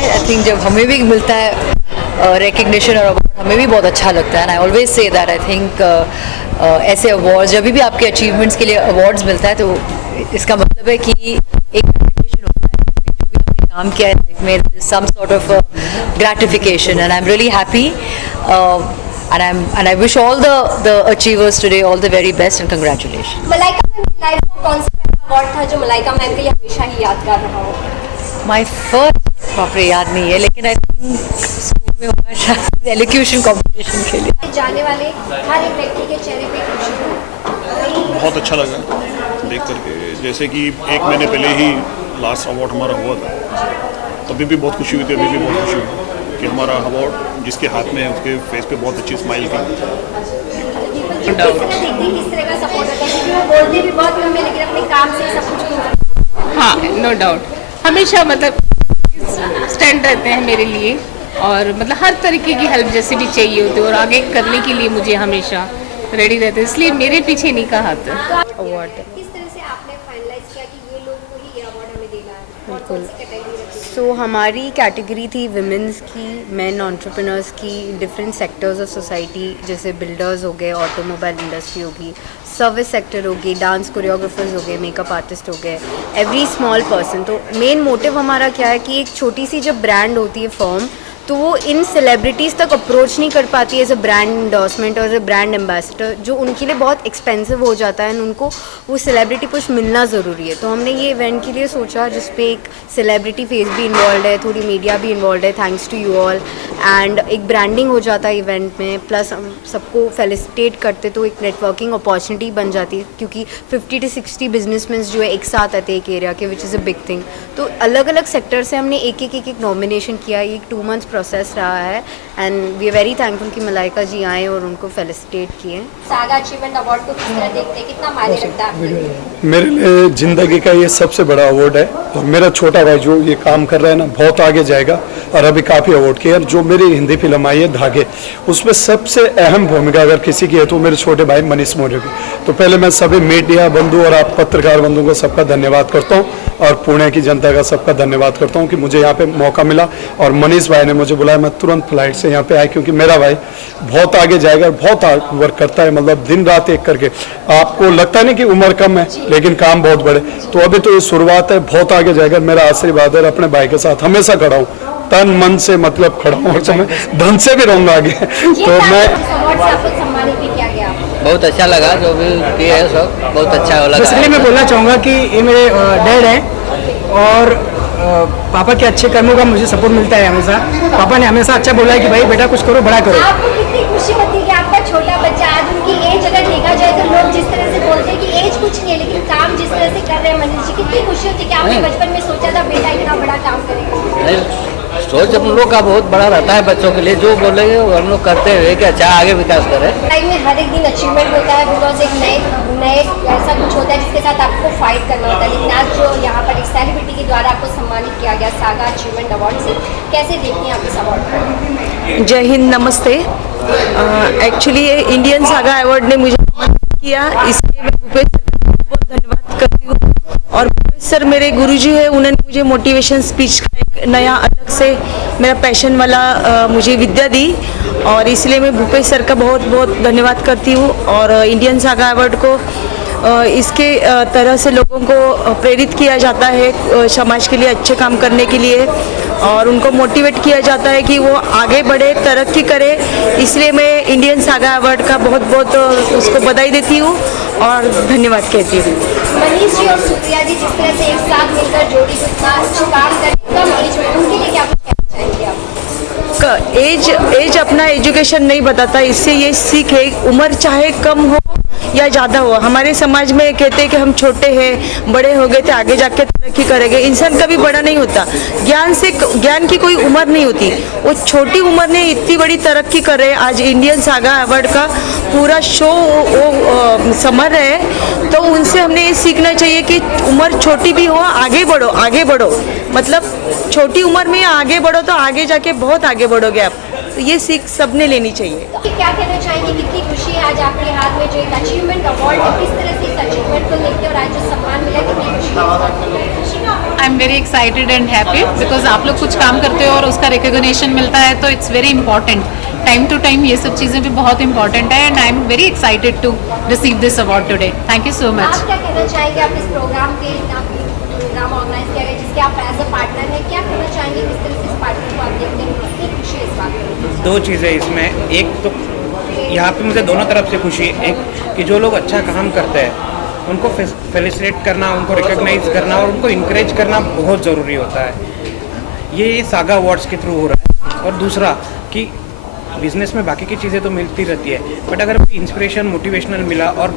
I think जब हमें भी मिलता है रिकग्निशन और अवार्ड, हमें भी बहुत अच्छा लगता है। And I always say that I think ऐसे अवार्ड्स, जब भी आपके अचीवमेंट्स के लिए अवार्ड्स मिलता है तो इसका मतलब है कि एक recognition होता है जो भी आपने काम किया है लाइफ में, some sort of gratification. And I am really happy and I wish all the achievers today all the very best and congratulations. Malaika ma'am की लाइफ का कौन सा अवार्ड था जो मलाइका मैम के लिए हमेशा ही यादगार रहा हो? My first बाप रे याद नहीं है, लेकिन आई थिंक स्कूल में होगा शायद एलोक्यूशन कंपटीशन के लिए। जाने वाले हर एक व्यक्ति के चेहरे पे खुशी हो। बहुत अच्छा लगा देख करके, जैसे कि एक महीने पहले ही लास्ट अवार्ड हमारा हुआ था, तभी भी बहुत खुशी हुई थी, अभी भी बहुत खुशी हुई कि हमारा अवार्ड जिसके हाथ में है उसके फेस पे बहुत अच्छी स्माइल थी। किस तरह का सपोर्ट होता है, क्योंकि वो बोलते भी बहुत कम है लेकिन अपने काम से सब कुछ करते हैं। हाँ, नो डाउट, हमेशा मतलब स्टैंड रहते हैं मेरे लिए, और मतलब हर तरीके की हेल्प जैसे भी चाहिए होती है और आगे करने के लिए मुझे हमेशा रेडी रहते हैं, इसलिए मेरे पीछे नहीं का हाथ अवार्ड। किस तरह से आपने फाइनलाइज किया कि ये लोग को ही ये अवार्ड हमें देना है और कौन सी कैटेगरी रखी? सो हमारी कैटेगरी थी विमेंस की, मेन एंटरप्रेन्योर्स की, डिफरेंट सेक्टर्स ऑफ सोसाइटी, जैसे बिल्डर्स हो गए, ऑटोमोबाइल इंडस्ट्री होगी, सर्विस सेक्टर होगी, डांस कोरियोग्राफर्स हो गए, मेकअप आर्टिस्ट हो गए, एवरी स्मॉल पर्सन। तो मेन मोटिव हमारा क्या है कि एक छोटी सी जब ब्रांड होती है फर्म, तो वो इन सेलिब्रिटीज़ तक अप्रोच नहीं कर पाती एज अ ब्रांड इंडोर्समेंट और एज अ ब्रांड एम्बेसडर, जो उनके लिए बहुत एक्सपेंसिव हो जाता है, उनको वो सेलिब्रिटी पुश मिलना ज़रूरी है। तो हमने ये इवेंट के लिए सोचा जिस पे एक सेलिब्रिटी फेस भी इन्वॉल्व है, थोड़ी मीडिया भी इन्वॉल्व है, thanks to you all, and एक ब्रांडिंग हो जाता है इवेंट में, प्लस हम सबको फेलिसिटेट करते तो एक नेटवर्किंग अपॉर्चुनिटी बन जाती है, क्योंकि 50 to 60 बिजनेसमैन जो है एक साथ आते हैं एक एरिया के, which is a big thing. तो अलग अलग सेक्टर से हमने एक एक नॉमिनेशन किया, ये एक 2 months प्रोसेस रहा है, and we are very thankful कि मलाइका जी आए और उनको फेलिसिटेट किए। सागा अचीवमेंट अवार्ड को किस तरह देखते हैं, कितना मायने रखता है आपके लिए? मेरे लिए ज़िंदगी का ये सबसे बड़ा अवार्ड है, और मेरा छोटा भाई जो ये काम कर रहा है ना, बहुत आगे जाएगा। और अभी काफ़ी अवार्ड किए। और जो मेरी हिंदी फिल्म आई है धागे, उसमें सबसे अहम भूमिका अगर किसी की है तो मेरे छोटे भाई मनीष मौर्य की। तो पहले मैं सभी मीडिया बंधु और आप पत्रकार बंधुओं को सबका धन्यवाद करता हूँ, और पुणे की जनता का सबका धन्यवाद करता हूँ कि मुझे यहाँ पे मौका मिला। और मनीष भाई ने मुझे बुलाया, मैं तुरंत फ्लाइट से यहाँ पे आया, क्योंकि मेरा भाई बहुत आगे जाएगा, बहुत हार्ड वर्क करता है, मतलब दिन रात एक करके। आपको लगता नहीं कि उम्र कम है, लेकिन काम बहुत बड़े। तो अभी तो ये शुरुआत है, बहुत आगे जाएगा। मेरा आशीर्वाद है, अपने भाई के साथ हमेशा खड़ा हूँ, तन मन से मतलब खड़ा हूँ, और समय धन से भी रहूँगा आगे। तो मैं अवार्ड से आपको सम्मानित भी किया गया। बहुत अच्छा लगा, जो भी किया है सब बहुत अच्छा लगा। बेसिकली मैं बोलना चाहूँगा कि ये मेरे डैड हैं, और पापा के अच्छे कर्मों का मुझे सपोर्ट मिलता है हमेशा। पापा ने हमेशा अच्छा बोला है कि भाई बेटा कुछ करो, बड़ा करो। आपको कितनी खुशी होती है कि आपका छोटा बच्चा, आज उनकी एज अगर देखा जाए तो लोग जिस तरह से बोलते हैं कि एज कुछ नहीं है, लेकिन काम जिस तरह से कर रहे हैं मनीष जी, कितनी खुशी होती है कि आपने बचपन में सोचा था बेटा इतना बड़ा काम करेगा। सोच हम लोग का बहुत बड़ा रहता है बच्चों के लिए, जो बोलेंगे वो हम लोग करते हुए कि अच्छा आगे विकास करें। लाइफ में हर एक दिन अचीवमेंट होता है, बिकॉज एक नए ऐसा कुछ होता है जिसके साथ आपको फाइट करना होता है। लेकिन आज जो यहाँ पर एक सेलिब्रिटी के द्वारा आपको सम्मानित किया गया सागा अचीवमेंट अवार्ड से, कैसे देखते हैं आप इस अवार्ड को? जय हिंद, नमस्ते। एक्चुअली इंडियन सागा अवार्ड ने मुझे किया, इसलिए मैं भूपेश सर का बहुत धन्यवाद करती हूँ। और भूपेश सर मेरे गुरुजी है, उन्होंने मुझे मोटिवेशन स्पीच का एक नया अलग से मेरा पैशन वाला मुझे विद्या दी, और इसलिए मैं भूपेश सर का बहुत बहुत धन्यवाद करती हूँ। और इंडियन सागा अवार्ड को इसके तरह से लोगों को प्रेरित किया जाता है समाज के लिए अच्छे काम करने के लिए, और उनको मोटिवेट किया जाता है कि वो आगे बढ़े, तरक्की करे। इसलिए मैं इंडियन सागा अवार्ड का बहुत बहुत उसको बधाई देती हूँ और धन्यवाद कहती हूँ। मनीष जी और सुप्रिया जी जिस तरह से एक साथ मिलकर जोड़ी को इतना अच्छा काम करें कम एज में, उनके लिए क्या कुछ कहना चाहेंगे आप? एज अपना एजुकेशन नहीं बताता, इससे ये सीख है, उम्र चाहे कम हो या ज़्यादा हो। हमारे समाज में कहते हैं कि हम छोटे हैं, बड़े हो गए थे, आगे जाके तरक्की करेंगे। इंसान कभी बड़ा नहीं होता, ज्ञान की कोई उम्र नहीं होती। वो छोटी उम्र ने इतनी बड़ी तरक्की कर रहे हैं। आज इंडियन सागा अवार्ड का पूरा शो वो समर रहे हैं, तो उनसे हमने ये सीखना चाहिए कि उम्र छोटी भी हो, आगे बढ़ो, आगे बढ़ो। मतलब छोटी उम्र में आगे बढ़ो तो आगे जाके बहुत आगे बढ़ोगे आप। तो ये सीख सबने लेनी चाहिए। क्या कहना चाहेंगे, कितनी खुशी है आज आपके हाथ में जो एक अचीवमेंट अवार्ड है, किस तरह से इस अचीवमेंट को लेकर और आज जो सम्मान मिला, कितनी खुशी है? आई am very excited and happy because आप लोग कुछ काम करते हो और उसका रिकॉग्निशन मिलता है, तो it's very important. Time to time ये सब चीज़ें भी बहुत इंपॉर्टेंट है, and I am very excited to receive this award today. Thank you so much. आप क्या कहना चाहेंगे, आप इस प्रोग्राम के प्रोग्राम ऑर्गेनाइज किया गया जिसके आप एज अ पार्टनर हैं, क्या कहना चाहेंगे, किस तरह से इस पार्टनर को आप देखते हैं, कितनी खुशी है इस बात में? दो चीज़ें इसमें, एक तो यहाँ पे मुझे दोनों तरफ से खुशी है। एक कि जो लोग अच्छा काम करते हैं उनको फेलिसिटेट करना, उनको रिकॉग्नाइज करना और उनको इनकरेज करना बहुत ज़रूरी होता है। ये सागा अवार्ड्स के थ्रू हो रहा है। और दूसरा कि बिजनेस में बाकी की चीज़ें तो मिलती रहती है, बट अगर इंस्पिरेशन मोटिवेशनल मिला और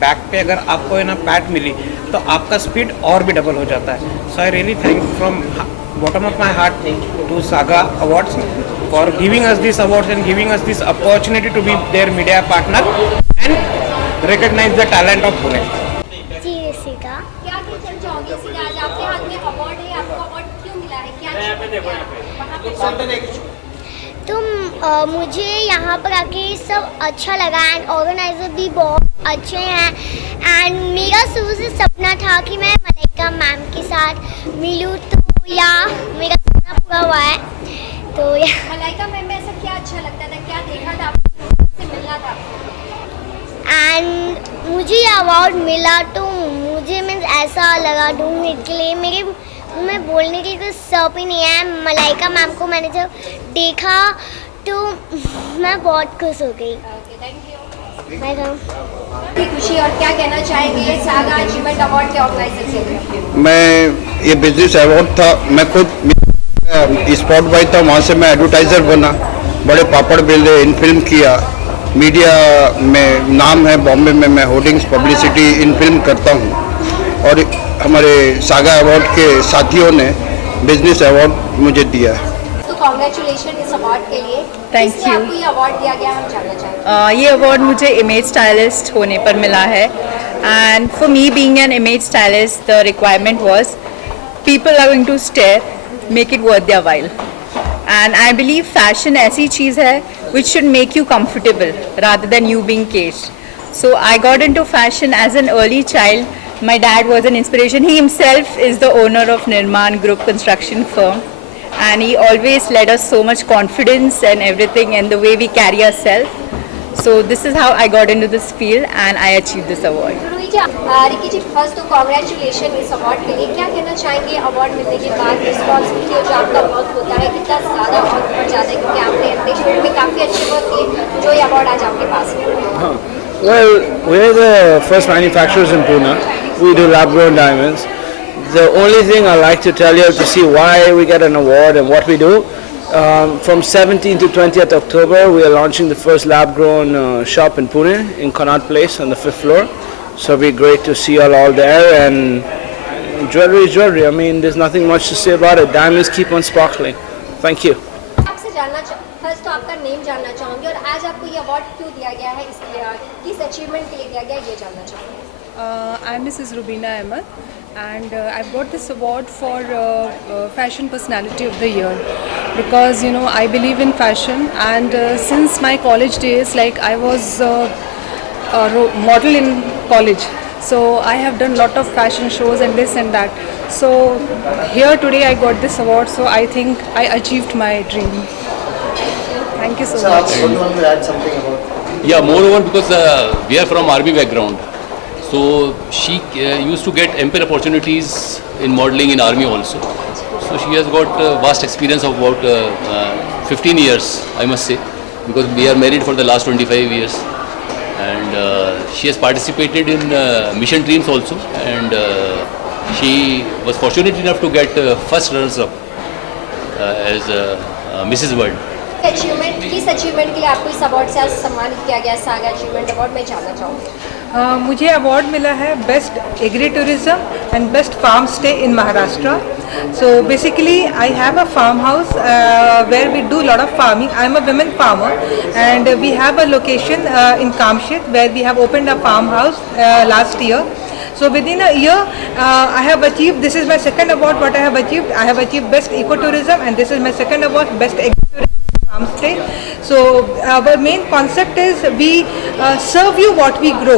बैक पे अगर आपको है ना पैट मिली, तो आपका स्पीड और भी डबल हो जाता है। So I really thank from bottom of my heart to Saga Awards for giving us these awards and giving us this opportunity to be their media partner and recognize the talent of Pune. जी सीता, क्या कहना चाहोगे सीता, आज आपके हाथ में award है, आपको award क्यों मिला है, क्या तो मुझे यहाँ पर आके सब अच्छा लगा, एंड ऑर्गेनाइजर भी बहुत अच्छे हैं। एंड मेरा शुरू से सपना था कि मैं मलाइका मैम के साथ मिलूँ, तो या मेरा सपना पूरा हुआ है। तो मलाइका मैम में ऐसा क्या अच्छा लगता था, क्या देखा था आपसे मिलना था? एंड मुझे ये अवार्ड मिला तो मुझे मीन्स ऐसा लगा 2 मिनट के लिए मेरे में बोलने की कोई शौक ही नहीं है। मलाइका मैम को मैंने जब देखा तो मैं बहुत खुश हो गई। खुशी, और क्या कहना चाहेंगे सागा अचीवमेंट अवार्ड के ऑर्गेनाइजर के लिए? मैं ये बिजनेस अवार्ड था, मैं खुद स्पॉट बॉय था, वहाँ से मैं एडवर्टाइज़र बना, बड़े पापड़ बेले, इन फिल्म किया, मीडिया में नाम है बॉम्बे में, मैं होर्डिंग्स पब्लिसिटी इन फिल्म करता हूँ। और हमारे सागा अवार्ड के साथियों ने बिजनेस अवार्ड मुझे दिया है। तो कांग्रेचुलेशन इस अवार्ड के लिए। Thank you. आपको ये अवार्ड दिया गया, हम जानना चाहेंगे। ये अवार्ड मुझे इमेज स्टाइलिस्ट होने पर मिला है, and for me being an image stylist the requirement was people are going to stare, make it worth their while. And I believe fashion ऐसी चीज़ है which should make you comfortable rather than you being caged. So I got into fashion as an early child. My dad was an inspiration. He himself is the owner of Nirman Group construction firm, and he always led us so much confidence and everything and the way we carry ourselves. So this is how I got into this field and I achieved this award. Ruhi ji, Ricky ji, first तो congratulation इस award के लिए। क्या कहना चाहेंगे award मिलने के बाद? रिस्पॉन्सिबिलिटी जो आपका वर्क होता है कितना ज़्यादा और बढ़ जाता है, क्योंकि आपने अपने फील्ड में काफ़ी अच्छे वर्क किए, जो ये अवार्ड आज आपके पास है? Well, we're the first manufacturers in Pune. We do lab-grown diamonds. The only thing I like to tell you to see why we get an award and what we do. From 17th to 20th October, we are launching the first lab-grown shop in Pune, in Connaught Place on the 5th floor. So it'll be great to see you all there. And jewelry is jewelry. I mean, there's nothing much to say about it. Diamonds keep on sparkling. Thank you. आपसे जानना first तो आपका name जानना चाहूँगी, और आज आपको ये अवार्ड क्यों दिया गया है, किस अचीवमेंट के लिए दिया गया, ये जानना चाहूँगी। I'm Mrs. Rubina Ahmed, and I've got this award for Fashion Personality of the Year because I believe in fashion, and since my college days, like I was a model in college, so I have done lot of fashion shows and this and that. So here today I got this award, so I think I achieved my dream. Thank you so much. So you want to add something about? Yeah, moreover because we are from army background. So she used to get ample opportunities in modeling in army also. So she has got vast experience of about 15 years, I must say, because we are married for the last 25 years. And she has participated in mission dreams also, and she was fortunate enough to get first runners up as Mrs. World. Achievement, किस achievement के लिए आपको इस award से आज सम्मानित किया गया, सागा अचीवमेंट अवार्ड, मैं जानना चाहूँगी। मुझे अवार्ड मिला है best agri tourism and best farm stay in Maharashtra. So basically I have a farmhouse where we do a lot of farming. I am a women farmer, and we have a location in Kamshet where we have opened a farmhouse last year. So within a year I have achieved, this is my second award what I have achieved. I have achieved best ecotourism, and this is my second award, best farm stay. So our main concept is we serve you what we grow,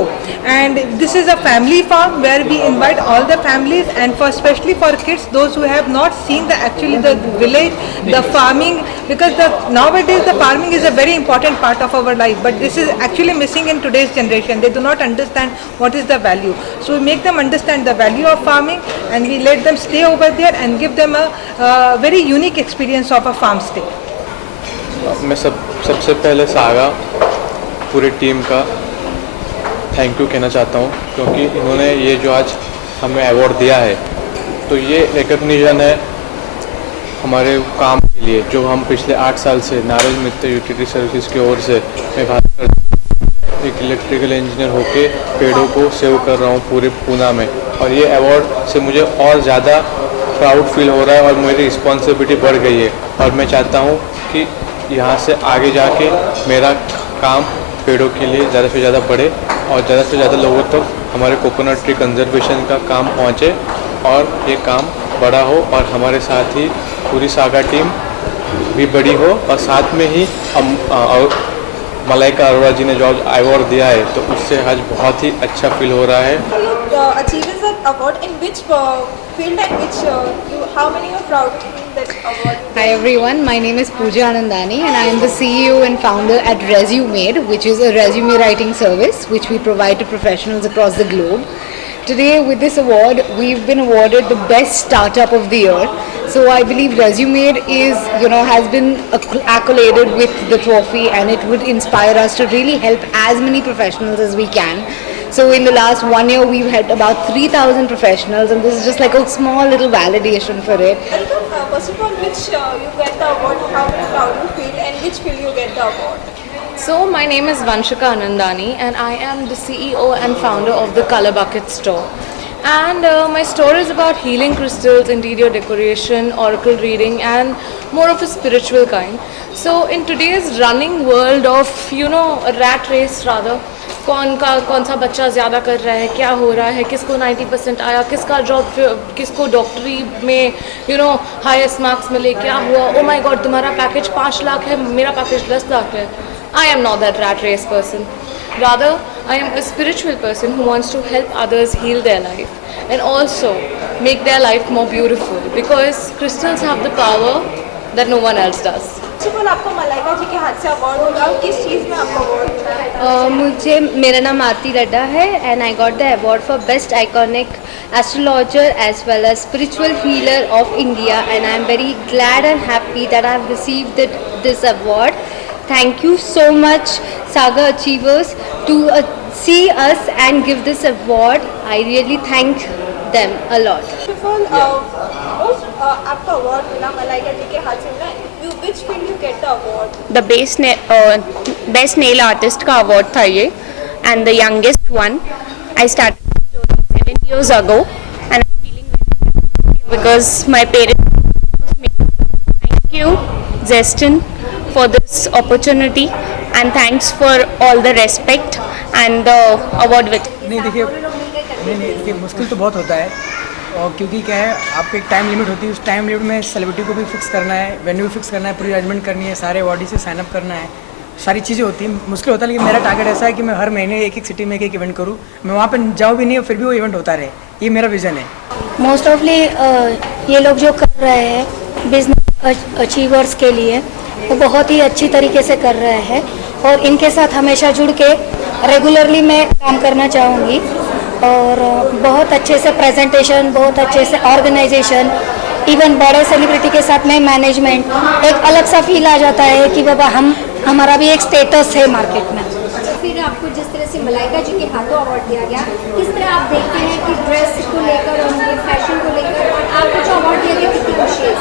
and this is a family farm where we invite all the families, and for especially for kids, those who have not seen the village, the farming, because nowadays the farming is a very important part of our life, but this is actually missing in today's generation. They do not understand what is the value. So we make them understand the value of farming, and we let them stay over there and give them a very unique experience of a farm stay. मैं सबसे पहले saga पूरी team का thank you कहना चाहता हूँ, क्योंकि इन्होंने ये जो आज हमें अवार्ड दिया है, तो ये रिकग्निशन है हमारे काम के लिए, जो हम पिछले 8 साल से नारायण मित्तर यूटिलिटी सर्विसेज की ओर से मैं एक इलेक्ट्रिकल इंजीनियर होके पेड़ों को सेव कर रहा हूँ पूरे पूना में, और ये अवार्ड से मुझे और ज़्यादा प्राउड फील हो रहा है और मेरी रिस्पॉन्सिबिलिटी बढ़ गई है, और मैं चाहता हूँ कि यहाँ से आगे जाके मेरा काम पेड़ों के लिए ज़्यादा से ज़्यादा बढ़े और ज़्यादा से ज़्यादा लोगों तक हमारे कोकोनट ट्री कंजर्वेशन का काम पहुँचे, और ये काम बड़ा हो, और हमारे साथ ही पूरी सागा टीम भी बड़ी हो, और साथ में ही मलाइका अरोड़ा जी ने जो अवार्ड दिया है, तो उससे आज बहुत ही अच्छा फील हो रहा है। Achieving the award in which field and which how many are proud that award? Hi everyone, my name is Pooja Anandani and I am the CEO and founder at ResuMade, which is a resume writing service which we provide to professionals across the globe. Today with this award, we've been awarded the best startup of the year. So I believe ResuMade is, has been accoladed with the trophy, and it would inspire us to really help as many professionals as we can. So in the last 1 year, we've had about 3,000 professionals, and this is just like a small little validation for it. First of all, which you get the award, how proud you feel, and which field you get the award? So my name is Vanshika Anandani, and I am the CEO and founder of the Color Bucket store. And my store is about healing crystals, interior decoration, oracle reading, and more of a spiritual kind. So in today's running world of, a rat race rather, कौन सा बच्चा ज़्यादा कर रहा है, क्या हो रहा है, किसको 90% आया, किसका जॉब, किसको डॉक्टरी में हाईएस्ट मार्क्स मिले, क्या हुआ, ओ माय गॉड तुम्हारा पैकेज 5 लाख है, मेरा पैकेज 10 लाख है. I am not that rat race person. Rather, I am a spiritual person who wants to help others heal their life and also make their life more beautiful because crystals have the power that no one else does. आपको मलाइका जी के हाथ से award मिला, किस चीज़ में आपको award मिला? मुझे मेरा नाम आरती लड्डा है and I got the award for best iconic astrologer as well as spiritual healer of India and I am very glad and happy that I have received this award. Thank you so much, Saga Achievers, to see us and give this award. I really thank them a lot. आपका award मिला, मलाइका जी के हाथ से मिला. Which field you get the award? The best nail artist का award था ये, and the youngest one. I started 7 years ago, and I'm feeling very happy because my parents. Thank you, Zestin, for this opportunity and thanks for all the respect and the award with. नहीं देखिए मुश्किल तो बहुत होता है, और क्योंकि क्या है आपको एक टाइम लिमिट होती है, उस टाइम लिमिट में सेलिब्रिटी को भी फिक्स करना है, वेन्यू भी फिक्स करना है, पूरी अरेंजमेंट करनी है, सारे अवार्डी से साइन अप करना है, सारी चीज़ें होती हैं, मुश्किल होता है. लेकिन मेरा टारगेट ऐसा है कि मैं हर महीने एक सिटी में एक इवेंट करूँ, मैं वहाँ पर जाऊँ भी नहीं फिर भी वो इवेंट होता रहे, ये मेरा विज़न है. मोस्ट ऑफली ये लोग जो कर रहे हैं बिजनेस अचीवर्स के लिए, वो बहुत ही अच्छी तरीके से कर रहे हैं और इनके साथ हमेशा जुड़ के रेगुलरली मैं काम करना चाहूँगी. और बहुत अच्छे से प्रेजेंटेशन, बहुत अच्छे से ऑर्गेनाइजेशन, इवन बड़े सेलिब्रिटी के साथ में मैनेजमेंट, एक अलग सा फील आ जाता है कि बाबा हमारा भी एक स्टेटस है मार्केट में. फिर आपको जिस तरह से मलाइका जी के हाथों अवार्ड दिया गया, किस तरह आप देखते हैं कि ड्रेस को लेकर और उनके फैशन को लेकर आपको जो अवार्ड दिया गया, कितनी खुशी है?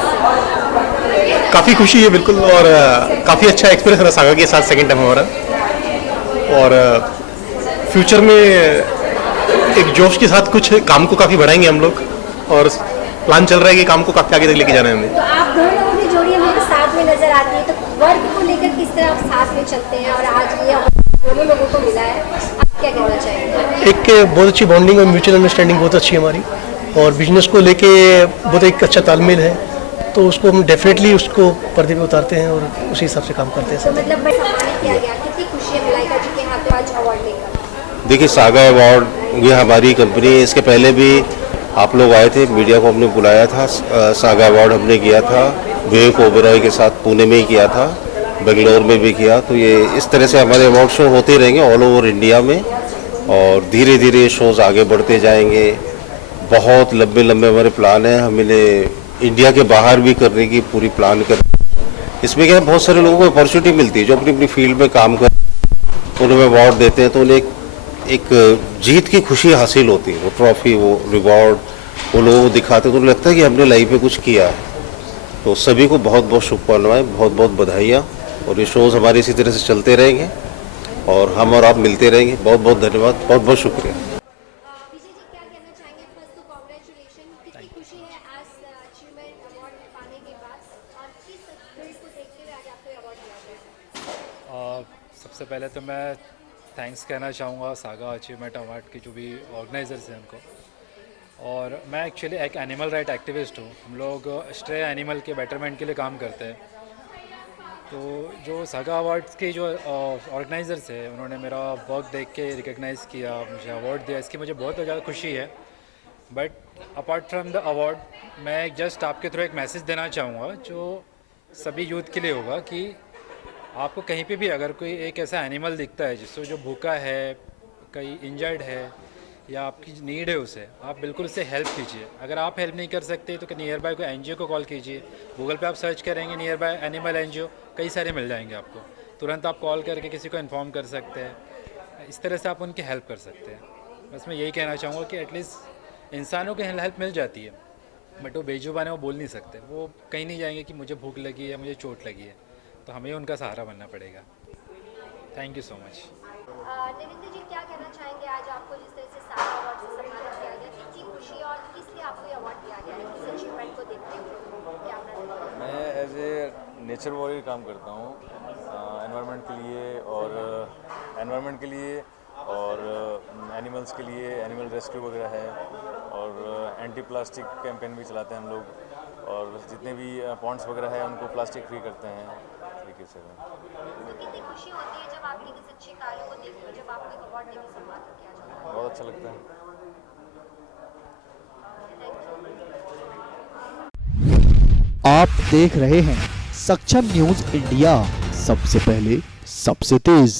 काफ़ी खुशी है बिल्कुल, और काफ़ी अच्छा एक्सपीरियंस रहा सागा के साथ सेकंड टाइम हमारा. और फ्यूचर में एक जोश के साथ कुछ काम को काफ़ी बढ़ाएंगे हम लोग, और प्लान चल रहा है कि काम को काफ़ी आगे तक लेके जाना है हमें. तो आप दोनों लोगों की जोड़ी हमें साथ में नजर आती है, तो वर्क को लेकर किस तरह आप साथ में चलते हैं और आज ये दोनों लोगों को मिला है, आप क्या कहना चाहेंगे? एक बहुत अच्छी बॉन्डिंग और म्यूचुअल अंडरस्टैंडिंग बहुत अच्छी है हमारी, और बिजनेस को लेके बहुत एक अच्छा तालमेल है, तो उसको हम डेफिनेटली उसको पर्दे पे उतारते हैं और उसी हिसाब से काम करते हैं. तो मतलब बड़ा सम्मानित किया गया, कितनी खुशी है मलाइका जी के हाथों आज अवार्ड लेकर? देखिए सागा अवार्ड ये हमारी कंपनी है, इसके पहले भी आप लोग आए थे, मीडिया को हमने बुलाया था. सागा अवार्ड हमने किया था विवेक ओबेरॉय के साथ, पुणे में ही किया था, बेंगलोर में भी किया. तो ये इस तरह से हमारे अवार्ड शो होते रहेंगे ऑल ओवर इंडिया में, और धीरे धीरे शोज़ आगे बढ़ते जाएंगे. बहुत लंबे लंबे हमारे प्लान हैं, हमें इंडिया के बाहर भी करने की पूरी प्लान कर. इसमें क्या बहुत सारे लोगों को अपॉर्चुनिटी मिलती है जो अपनी अपनी फील्ड में काम कर, उन्हें अवार्ड देते हैं, तो उन्हें एक जीत की खुशी हासिल होती है. वो ट्रॉफी, वो रिवॉर्ड वो लोगों को दिखाते हैं, तो उन्हें लगता है कि हमने लाइफ में कुछ किया है. तो सभी को बहुत बहुत शुभकामनाएं, बहुत बहुत बधाइयाँ, और ये शोज़ हमारे इसी तरह से चलते रहेंगे और हम और आप मिलते रहेंगे. बहुत बहुत धन्यवाद, बहुत बहुत शुक्रिया. सबसे पहले तो मैं थैंक्स कहना चाहूँगा सागा अचीवमेंट अवार्ड के जो भी ऑर्गेनाइजर्स हैं उनको. और मैं एक्चुअली एक एनिमल राइट एक्टिविस्ट हूँ. हम लोग स्ट्रे एनिमल के बेटरमेंट के लिए काम करते हैं. तो जो सागा अवार्ड्स के जो ऑर्गेनाइजर्स हैं उन्होंने मेरा वर्क देख के रिकग्नाइज़ किया, मुझे अवार्ड दिया, इसकी मुझे बहुत ज़्यादा खुशी है. But apart from the award मैं जस्ट आपके थ्रू एक मैसेज देना चाहूँगा जो सभी यूथ के लिए होगा कि आपको कहीं पे भी अगर कोई एक ऐसा एनिमल दिखता है जिसको जो भूखा है, कहीं इंजर्ड है या आपकी नीड है उसे, आप बिल्कुल उससे हेल्प कीजिए. अगर आप हेल्प नहीं कर सकते तो नियर बाय कोई एनजीओ को कॉल कीजिए. गूगल पे आप सर्च करेंगे नियर बाय एनिमल एनजीओ, कई सारे मिल जाएंगे आपको. तुरंत आप कॉल करके किसी को इन्फॉर्म कर सकते हैं. इस तरह से आप उनकी हेल्प कर सकते हैं. बस मैं यही कहना चाहूँगा कि एटलीस्ट इंसानों की हेल्प मिल जाती है, बट वो बेजुबान है, वो बोल नहीं सकते. वो कहीं नहीं जाएंगे कि मुझे भूख लगी है, मुझे चोट लगी है, तो हमें उनका सहारा बनना पड़ेगा. Thank you so much. Narendra ji क्या कहना चाहेंगे, आज आपको जिस तरह से सागा अवार्ड से सम्मानित किया गया, कितनी खुशी और किस लिए आपको ये अवार्ड दिया गया है, किस अचीवमेंट को देखते हुए क्या आपने? मैं एज ए नेचर वॉरियर काम करता हूँ एनवायरनमेंट के लिए, और एनवायरनमेंट के लिए और एनिमल्स के लिए एनिमल रेस्क्यू वगैरह है, और एंटी प्लास्टिक कैंपेन भी चलाते हैं हम लोग, और जितने भी पॉन्ड्स वगैरह है उनको प्लास्टिक फ्री करते हैं तरीके से। कितनी खुशी होती है जब आपके किसी अच्छे कार्यों को देखते हो, जब आपको एक अवार्ड देकर सम्मानित किया जाता है? बहुत अच्छा लगता है। आप देख रहे हैं सक्षम न्यूज इंडिया, सबसे पहले सबसे तेज।